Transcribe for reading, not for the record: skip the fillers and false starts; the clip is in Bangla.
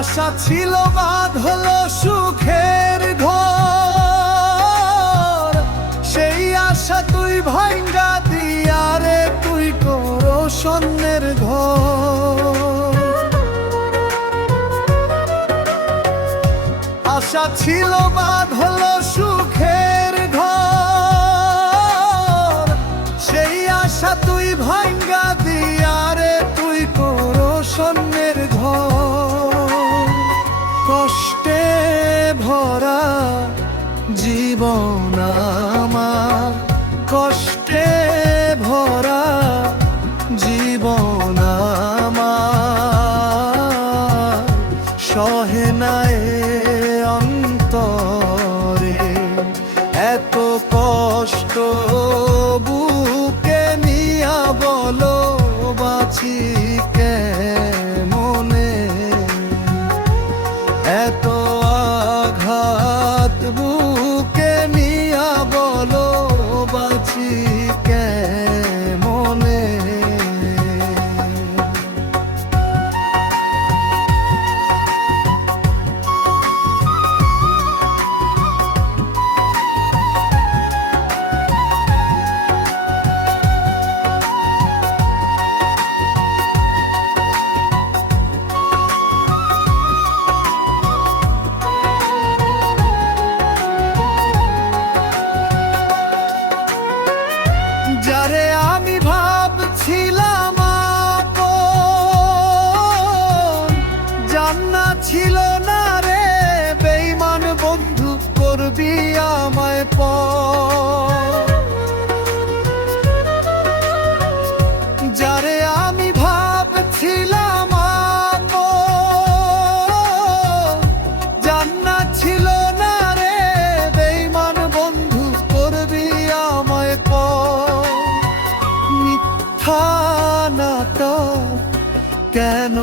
আশা ছিল বাঁধলো সুখের ঘর, সেই আশা তুই ভাঙ্গা দিয়া রে তুই করো স্বর্ণের ঘর। আশা ছিল বাঁধলো সুখের ঘর, সেই আশা তুই ভাঙ্গা দিয়া রে তুই করো স্বর্ণের ঘর। কষ্টে ভরা জীবন আমার, কষ্টে ভরা জীবন আমার, সহে না এ অন্তরে এত কষ্ট বুকে নিয়া বলো বাঁচি কেমনে, এত আঘাত বুকে নিয়া বলো বাঁচি কেমনে। যারে আমি ভাবছিলাম আপন, জান্নাত ছিল না রে বেঈমান বন্ধু করবি আমায় পর। যারে আমি ভাবছিলাম আপন, জান্নাত ছিল না রে বেঈমান বন্ধু করবি আমায় পর। মিথ্যা নাটক কেন